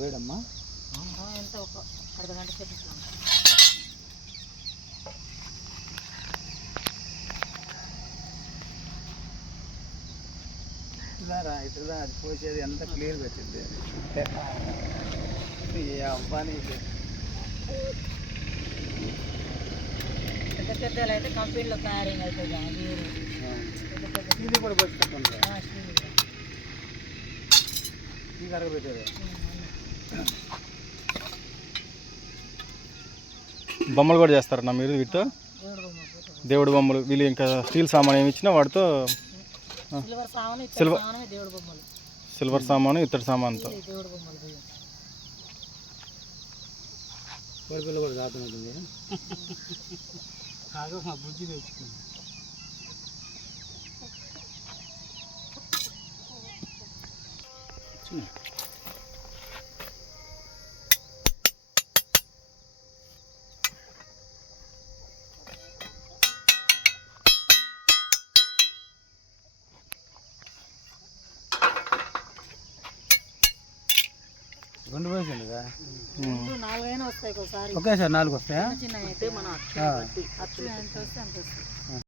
వేడమ్మా ఎంత ఒక అర్ధగంట సేపు ఇట్లా అది పోసేది ఎంత క్లియర్గా వచ్చింది అబ్బాని పెద్ద పెద్దలు అయితే కంపెనీలో తయారింగ్ అవుతుంది ఇది కూడా పోసుకుంటారు ఇది అరగబెట్టారు బొమ్మలు కూడా చేస్తారన్నా మీరు వీటితో దేవుడు బొమ్మలు వీళ్ళు ఇంకా స్టీల్ సామాన్ ఏమి ఇచ్చినా వాటితో సిల్వర్ సామాను ఇత్తడి సామాన్తో కోడిపిల్ల కూడా దాటుతుంది కాదు మా బుజ్జి తెచ్చుకుంది రెండు వేసండి కదా 4 అయినా వస్తాయి ఒకసారి ఒకేసారి 4 వస్తాయా చిన్న అయితే మన అచ్చు ఎంత వస్తే అంత వస్తాయి